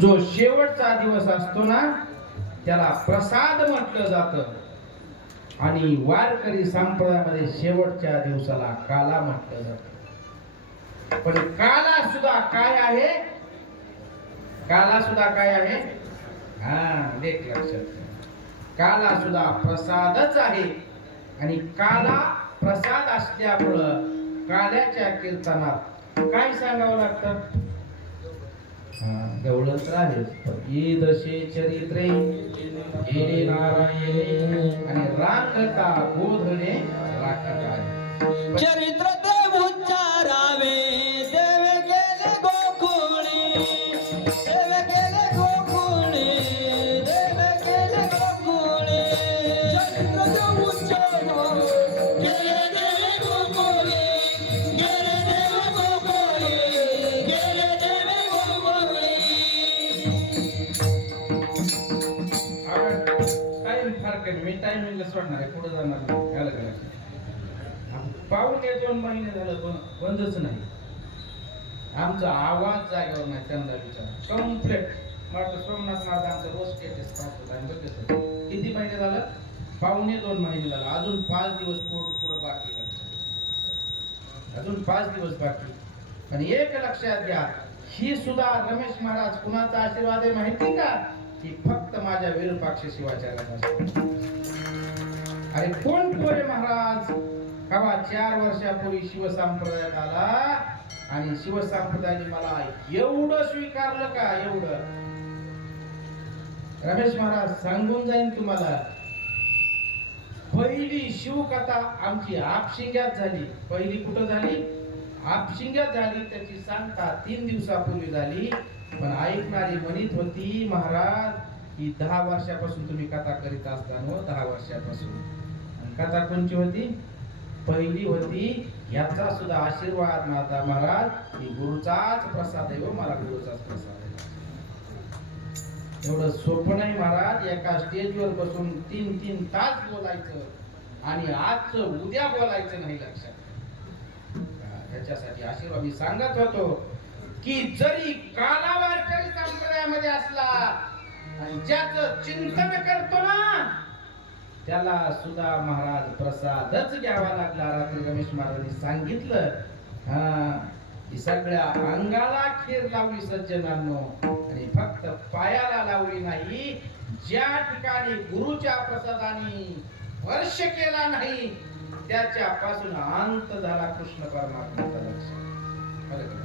जो शेवटचा दिवस असतो ना त्याला प्रसाद म्हटलं जातं आणि वारकरी संप्रदायामध्ये शेवटच्या दिवसाला काला म्हटलं जातं. पण काला सुद्धा काय आहे? काला सुद्धा काय आहे? लेख लक्षात. काला सुद्धा प्रसादच आहे आणि काला प्रसाद असल्यामुळं काल्याच्या कीर्तनात काय सांगावं लागतं? गवळच आहे. ईदशे चरित्रे हे नारायणे आणि राखता गोधने राखता चरित्र देव उच्चारावे देव गेले गोकुळी देव गेले गोकुळी देव गेले गोकुळी चरित्र देव उच्चारावे गेले देव गोकुळी गेले देव गोकुळी गेले देव गोकुळी. टाइम फरक आहे. मी टायमिंगला सोडणार आहे, पुढे जाणार नाही. याला करायचं पाहुणे 2 महिने झालं बंदच नाही. आमचा आवाज जागेवर नाही. त्यांना विचार कम्प्लीट माझं सोमनाथ महाराज आमचं रोज स्टेटस पाहतो आणि बघतो किती महिने झालं? पाहुणे 2 महिने झालं. अजून 5 दिवस पुढे बाकी. अजून 5 दिवस बाकी. आणि एक लक्षात घ्या, ही सुद्धा रमेश महाराज कुणाचा आशीर्वाद आहे माहिती का? की फक्त माझ्या विरूपाक्ष शिवाचार्याचा. अरे कोण पोरे महाराज कवा 4 वर्षापूर्वी शिवसंप्रदायात आला आणि शिवसंप्रदायाने मला एवढं स्वीकारलं का? एवढं रमेश महाराज सांगून जाईन तुम्हाला. पहिली शिवकथा आमची आपशिंग्यात झाली. पहिली कुठं झाली? आपशिंग्यात झाली. त्याची सांगता 3 दिवसापूर्वी झाली. पण ऐकणारी म्हणत होती, महाराज ही 10 वर्षापासून तुम्ही कथा करीत असताना 10 वर्षापासून. कथा कोणची होती? पहिली होती. याचा सुद्धा आशीर्वाद माझा महाराज, ही गुरुचाच प्रसाद आहे. मला गुरुचाच प्रसाद आहे. एवढं सोपं नाही महाराज. एका स्टेजवर बसून 3-3 तास बोलायचं आणि आजचं उद्या बोलायचं नाही. लक्षात. त्याच्यासाठी आशीर्वाद मी सांगत होतो की जरी काला वारकरी संप्रदायामध्ये असला आणि ज्याचं चिंतन करतो ना त्याला सुद्धा महाराज प्रसादच घ्यावा लागला. रात्री रमेश महाराजांनी सांगितलं की सगळ्या अंगाला खीर लावली सज्जनांनो आणि फक्त पायाला लावली नाही. ज्या ठिकाणी गुरुच्या प्रसादाने स्पर्श केला नाही त्याच्यापासून अंत झाला कृष्ण परमात्म्याचा. लक्ष.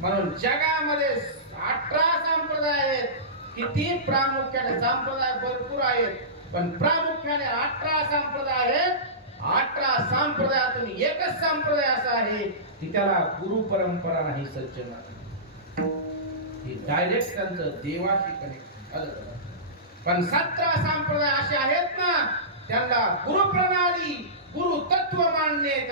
म्हणून जगामध्ये 18 संप्रदाय आहेत. किती प्रामुख्याने संप्रदाय भरपूर आहेत, पण प्रामुख्याने 18 संप्रदाय आहेत. 18 संप्रदायातून एकच संप्रदाय असा आहे की त्याला गुरु परंपरा नाही. सज्जन ही डायरेक्ट त्यांचं देवाशी कनेक्ट झालं. पण 17 संप्रदाय असे आहेत ना त्यांना गुरु प्रणाली गुरु तत्व मान्येत.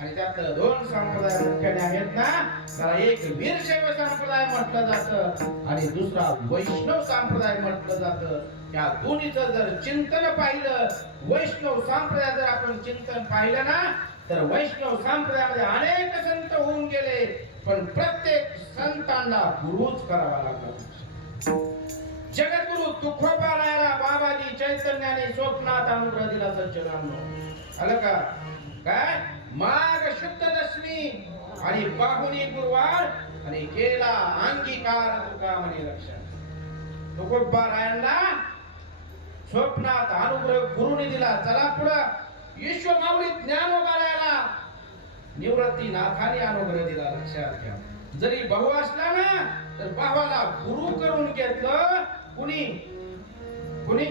आणि त्यातलं 2 संप्रदाय मुख्याने आहेत ना, त्याला एक वीरशैव संप्रदाय म्हटलं जातं आणि दुसरा वैष्णव संप्रदाय म्हटलं जातं. या दोन्हीचं जर चिंतन पाहिलं, वैष्णव संप्रदाय जर आपण चिंतन पाहिलं ना तर वैष्णव संप्रदायामध्ये अनेक संत होऊन गेले, पण प्रत्येक संतांना गुरुच करावा लागला. जगद्गुरु तुकोबारायाला बाबाजी चैतन्याने स्वप्नात अनुग्रह दिला. सज्जनांनो आलं का? काय माघ शुद्ध दशमी आणि बाहुनी गुरुवार आणि केला अंगीकार तुका म्हणे. लक्षात. तुकोबारायांना स्वप्नात अनुग्रह गुरुने दिला. चला पुढं विश्व माऊली ज्ञानोबारायाला निवृत्तीनाथाने अनुग्रह दिला. लक्षात घ्या. जरी भाऊ असला ना तर भावाला गुरु करून घेतलं. कुणी कुणी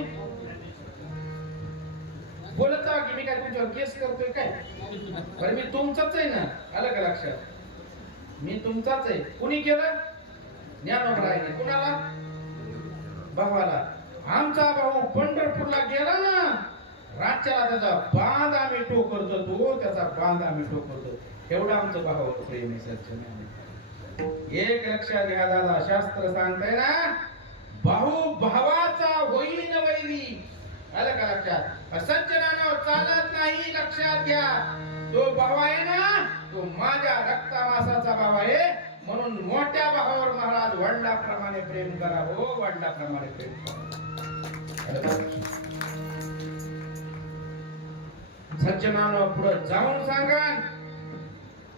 बोलत जा की मी काय तुमच्यावर केस करतोय काय? बरं मी तुमचाच आहे ना. आलं का लक्षात? मी तुमचाच आहे. कुणी केलं? ज्ञानोबारायाने. कुणाला? भावाला. आमचा भाऊ पंढरपूरला गेला ना रातच्याला त्याचा बांध आम्ही टोकरतो. तो त्याचा बांध आम्ही टोकरतो. एवढा आमचं भावावर प्रेम आहे. सज्जन एक लक्षात घ्या दादा, शास्त्र सांगताय ना भाऊ भावाचा होईन वैरी. आलं का लक्षात? सज्जनांवर चालत नाही. लक्षात घ्या. तो भाव आहे ना तो माझ्या रक्तामासाचा भाव आहे. म्हणून मोठ्या भावावर महाराज वडिलाप्रमाणे प्रेम करा हो, वडिलाप्रमाणे प्रेम करा. सज्जनांनो पुढे जाऊन सांगा,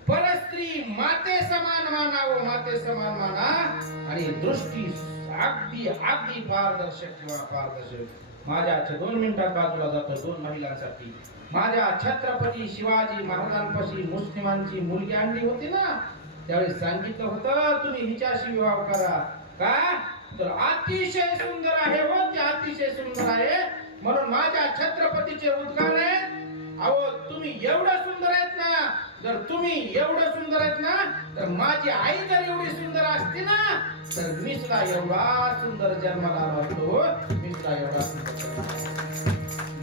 परस्त्री माते समान मानावं, माते समान माना. आणि दृष्टी अगदी अगदी पारदर्शक किंवा पारदर्शक. माझ्या 2 मिनिटात बाजूला जातो 2 महिलांसाठी. माझ्या छत्रपती शिवाजी महाराजांपाशी मुस्लिमांची मुलगी आणली होती ना, त्यावेळी सांगितलं होतं तुम्ही हिच्याशी विवाह करा. का तर अतिशय सुंदर आहे हो, ती अतिशय सुंदर आहे. म्हणून माझ्या छत्रपतीचे उद्गार आहे, अहो तुम्ही एवढं सुंदर आहेत ना, जर तुम्ही एवढं सुंदर आहेत ना, तर माझी आई जर एवढी सुंदर असती ना, तर मी सुद्धा एवढा सुंदर जन्माला आलो असतो. मी सुद्धा एवढा सुंदर.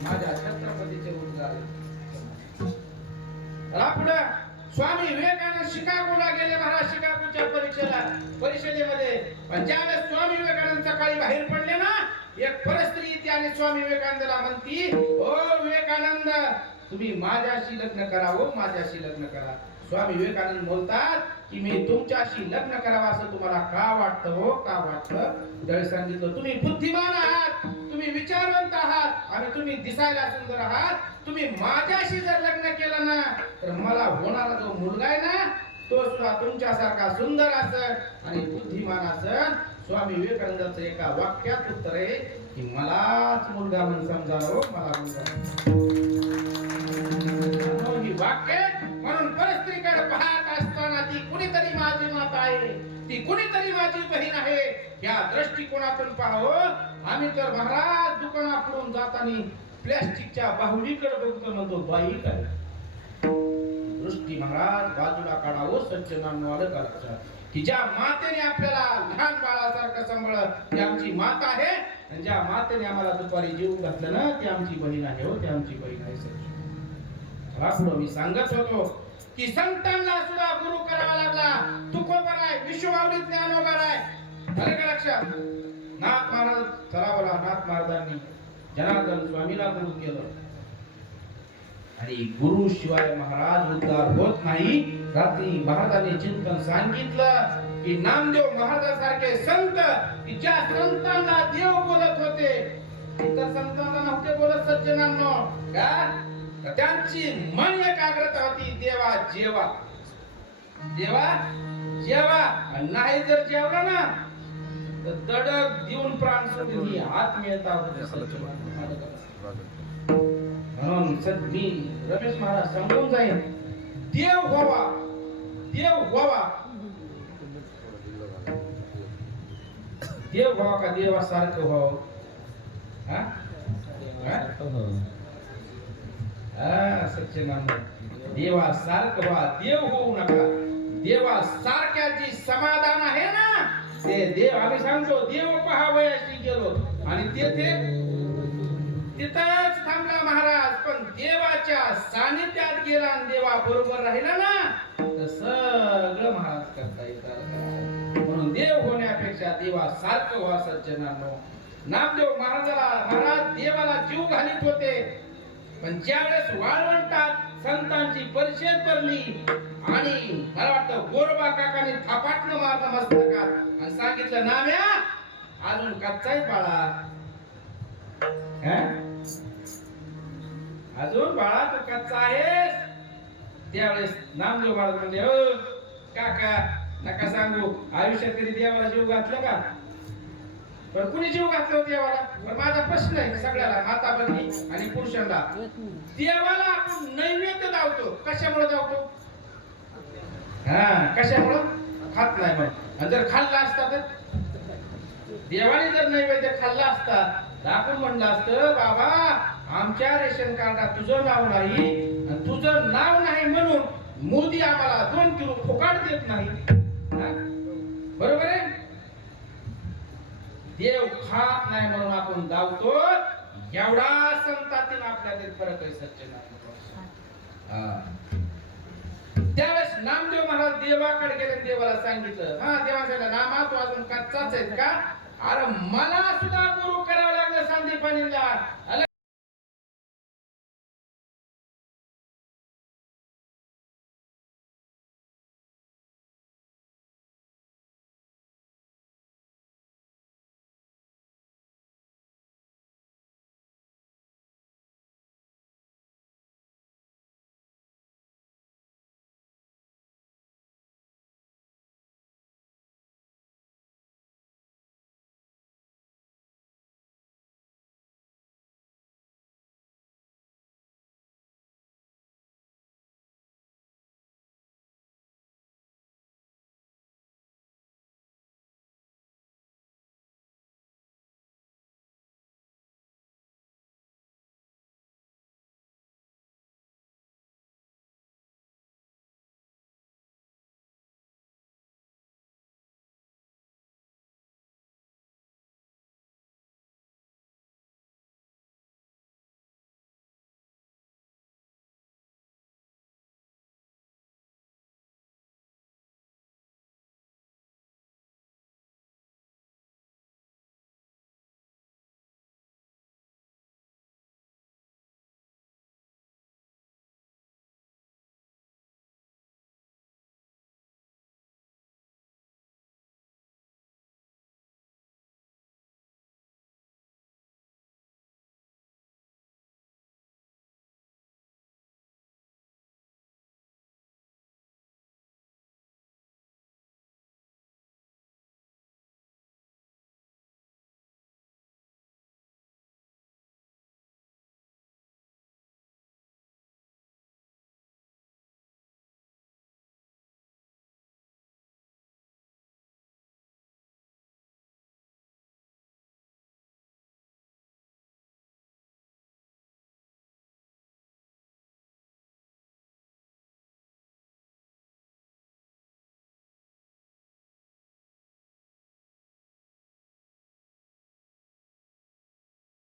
माझ्या छत्रपतीचे उद्गार. पुढे स्वामी विवेकानंद शिकागोला गेले महाराज, शिकागोच्या परिषदेमध्ये. पण ज्यावेळेस स्वामी विवेकानंद सकाळी बाहेर पडले ना, एक परस्त्री त्याने स्वामी विवेकानंदला म्हणती, ओ विवेकानंद तुम्ही माझ्याशी लग्न करा हो, माझ्याशी लग्न करा. स्वामी विवेकानंद बोलतात की मी तुमच्याशी लग्न करावं असं तुम्हाला का वाटतं हो, का वाटतं. त्यावेळी सांगितलं तुम्ही बुद्धिमान आहात, तुम्ही विचारवंत आहात आणि तुम्ही दिसायला सुंदर आहात. तुम्ही माझ्याशी जर लग्न केलं ना, तर मला होणारा जो मुलगा आहे ना, तो सुद्धा तुमच्यासारखा सुंदर असेल आणि बुद्धिमान असेल. स्वामी विवेकानंदाचं एका वाक्यात उत्तर आहे की मलाच मुलगा म्हणून समजा हो, मला मुलगा. ही वाक्य म्हणून परस्त्रीकडे पाहत असताना ती कुणीतरी माझी माता आहे, ती कुणीतरी माझी बहीण आहे, या दृष्टिकोनातून पाहावं. आम्ही तर महाराज दुकानाकडून जाताना प्लॅस्टिकच्या बाहुलीकडे बघतो, म्हणतो बाई काय. दृष्टी महाराज बाजूला काढावं. सज्जनांनो आलं का लक्षात की ज्या मातेने आपल्याला लहान बाळासारखं सांभाळलं ती आमची माता आहे, आणि ज्या मातेने आम्हाला दुपारी जीव घातलं ना, ती आमची बहीण आहे हो, ती आमची बहीण आहे. पुढे मी सांगत होतो की संतांना सुद्धा गुरु करावा लागला. तुकोबाराय, विश्वमाऊली ज्ञानोबाराय. आलं का लक्षात. नाथ महाराज चला बोला, नाथ महाराजांनी जनार्दन स्वामीला गुरु केलं. आणि गुरु शिवाय महाराज उद्धार होत नाही. रात्री महाराजांनी चिंतन सांगितलं की नामदेव महाराजांसारखे संत की ज्या संतांना देव बोलत होते, इतर संतांना नव्हते बोलत. सज्जनांनो का त्यांची मन एकाग्रता होती, देवा जेवा, देवा जेवा. नाही जर जेवला ना तर तडक देऊन प्राण सोडून ही आत्मीयता होते. म्हणून मी रमेश महाराज समजून जाईन, देव व्हावा, देव व्हावा. देव व्हावा का देवासारखं व्हावं. सच्चिदानंद देवासारखं व्हा, देव होऊ नका. देवासारख्या जी समाधान आहे ना, ते देव आम्ही सांगतो देव पहावयाशी गेलो आणि तिथंच थांबला महाराज. पण देवाच्या सानिध्यात गेला आणि देवा बरोबर राहिला ना, तर सगळं महाराज करता येतात. म्हणून देव होण्यापेक्षा देवासारखं व्हा. सज्जनांनो नामदेव महाराज देवाला जीव घालीत होते, पण ज्यावेळेस वाळवंटात संतांची परिषद भरली आणि मला वाटतं गोरबा काकाने थापाटलं मारलं मस्तकात आणि सांगितलं नाम्या अजून कच्चाय बाळा, अजून बाळा तू कच्चा आहेस. त्यावेळेस नामदेव महाराज म्हणजे हो काका नका सांगू, आयुष्यात कधी देवाला जीव घातलं का. पण कुणी जीव घातलं देवाला. पण माझा प्रश्न आहे सगळ्याला, माता भगिनी आणि पुरुषांना, देवाला आपण नैवेद्य दावतो, कशामुळे दावतो. कशामुळे खात नाही म्हणून. आणि जर खाल्ला असता तर देवाने जर नैवेद्य खाल्ला असता तर आपण म्हणलं असतं बाबा आमच्या रेशन कार्डात तुझं नाव नाही आणि तुझं नाव नाही म्हणून मोदी आम्हाला 2 किलो फुकाट देत नाही. बरोबर आहे. देव खात नाही म्हणून आपण दावतो. एवढा संतातील आपल्यातील फरक आहे. सज्जनांनो त्यावेळेस नामदेव महाराज देवाकडे गेले, देवाला सांगितलं देवा सांगितलं नामा तू अजून कच्चाच आहेत का. अरे मला सुद्धा गुरु करावं लागलं संदीपानीला.